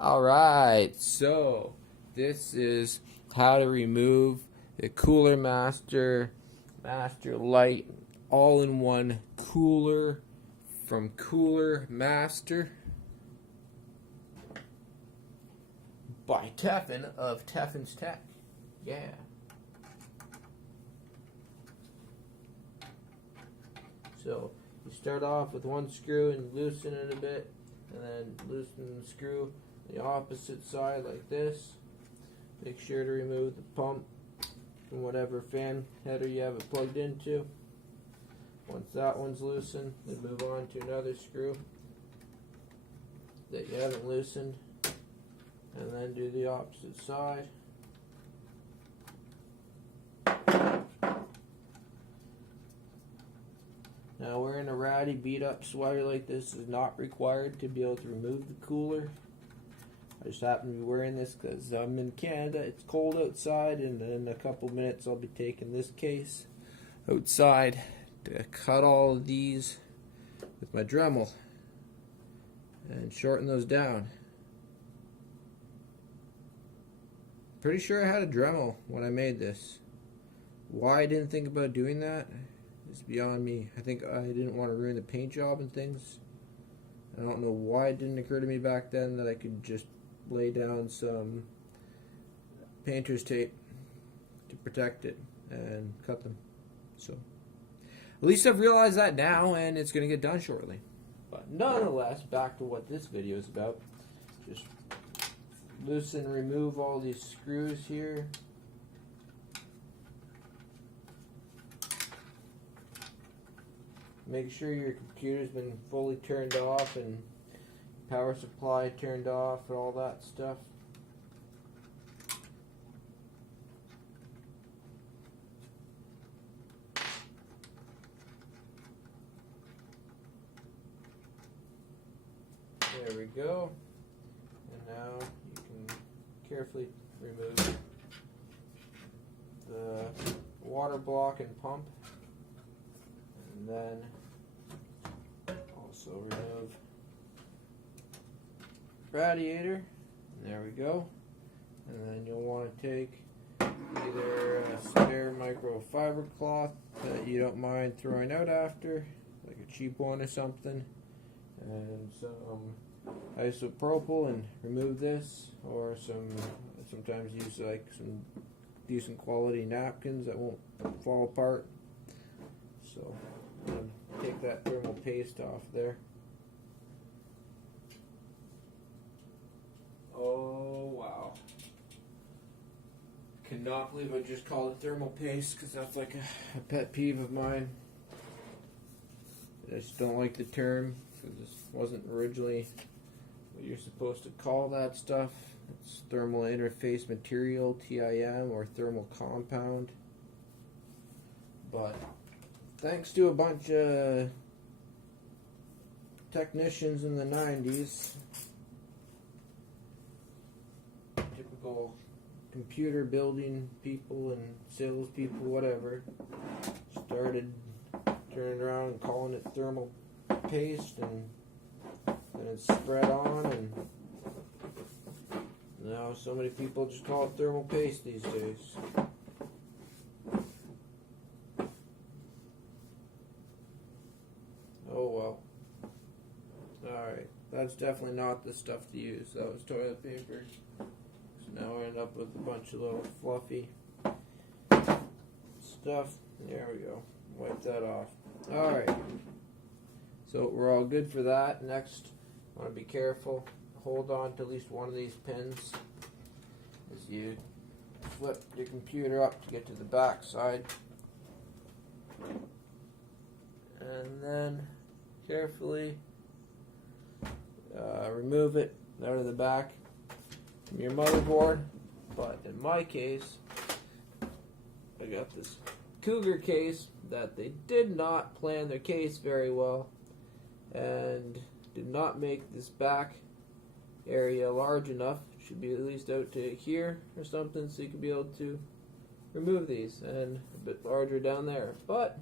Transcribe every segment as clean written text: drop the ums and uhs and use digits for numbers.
Alright, so this is how to remove the Cooler Master Lite all-in-one cooler from Cooler Master by Tefen of Tefen's Tech. Yeah. So you start off with one screw and loosen it a bit, and then loosen the screw the opposite side like this. Make sure to remove the pump from whatever fan header you have it plugged into. Once that one's loosened, then move on to another screw that you haven't loosened, and then do the opposite side. Now, wearing a ratty beat up sweater like this is not required to be able to remove the cooler. I just happen to be wearing this because I'm in Canada, it's cold outside, and in a couple minutes I'll be taking this case outside to cut all of these with my Dremel and shorten those down. Pretty sure I had a Dremel when I made this. Why I didn't think about doing that is beyond me. I think I didn't want to ruin the paint job and things. I don't know why it didn't occur to me back then that I could just lay down some painter's tape to protect it and cut them. So at least I've realized that now, and it's going to get done shortly. But nonetheless, back to what this video is about. Just loosen and remove all these screws here. Make sure your computer's been fully turned off and power supply turned off and all that stuff. There we go. And now you can carefully remove the water block and pump. And then also remove radiator. There we go. And then you'll want to take either a spare microfiber cloth that you don't mind throwing out after, like a cheap one or something, and some isopropyl, and remove this, or sometimes use like some decent quality napkins that won't fall apart. So take that thermal paste off there. Oh wow. Cannot believe I just called it thermal paste, because that's like a pet peeve of mine. I just don't like the term, because this wasn't originally what you're supposed to call that stuff. It's thermal interface material, TIM, or thermal compound. But thanks to a bunch of technicians in the 90s, typical computer building people and sales people, whatever, started turning around and calling it thermal paste, and then it spread on, and now so many people just call it thermal paste these days. Oh well. Alright, that's definitely not the stuff to use. That was toilet paper. So now I end up with a bunch of little fluffy stuff. There we go. Wipe that off. Alright. So we're all good for that. Next, I want to be careful. Hold on to at least one of these pins as you flip your computer up to get to the back side. And then carefully remove it out of the back from your motherboard. But in my case, I got this Cougar case that they did not plan their case very well, and did not make this back area large enough. It should be at least out to here or something, so you can be able to remove these, and a bit larger down there. But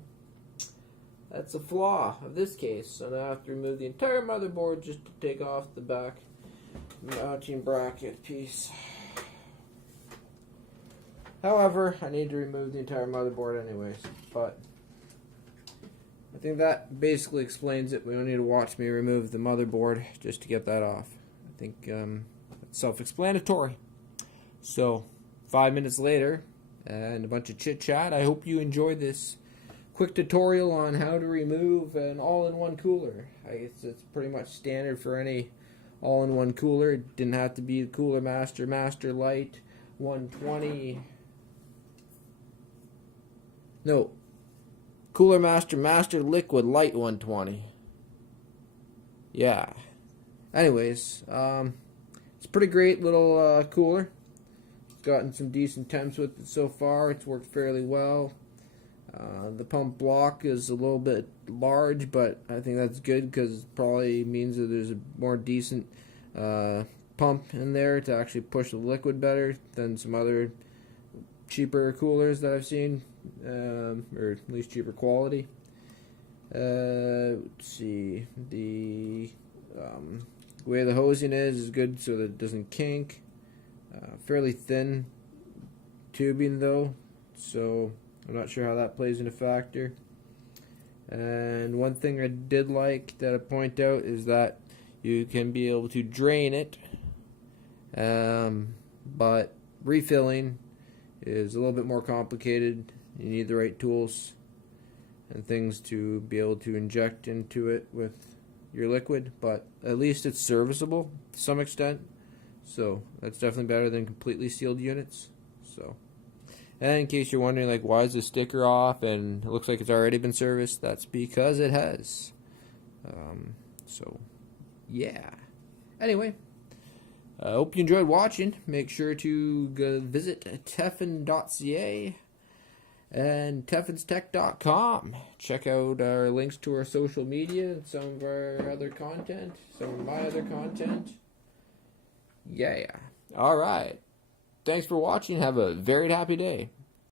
that's a flaw of this case, so now I have to remove the entire motherboard just to take off the back mounting bracket piece. However, I need to remove the entire motherboard anyways, but I think that basically explains it. We don't need to watch me remove the motherboard just to get that off. I think it's self-explanatory. So, 5 minutes later, and a bunch of chit-chat. I hope you enjoyed this quick tutorial on how to remove an all-in-one cooler. I guess it's pretty much standard for any all-in-one cooler. It didn't have to be the Cooler Master Lite 120. No, Cooler Master MasterLiquid Lite 120. Yeah. Anyways, it's a pretty great little cooler. It's gotten some decent temps with it so far. It's worked fairly well. The pump block is a little bit large, but I think that's good because it probably means that there's a more decent pump in there to actually push the liquid better than some other cheaper coolers that I've seen, or at least cheaper quality. Let's see, the way the hosing is good so that it doesn't kink. Fairly thin tubing though, so I'm not sure how that plays into factor. And one thing I did like that I point out is that you can be able to drain it, but refilling is a little bit more complicated. You need the right tools and things to be able to inject into it with your liquid, but at least it's serviceable to some extent. So that's definitely better than completely sealed units. So, and in case you're wondering, like, why is the sticker off and it looks like it's already been serviced, that's because it has. So, yeah. Anyway, I hope you enjoyed watching. Make sure to go visit Tefen.ca and tefenstech.com. Check out our links to our social media and some of our other content, some of my other content. Yeah. Alright. Thanks for watching. Have a very happy day.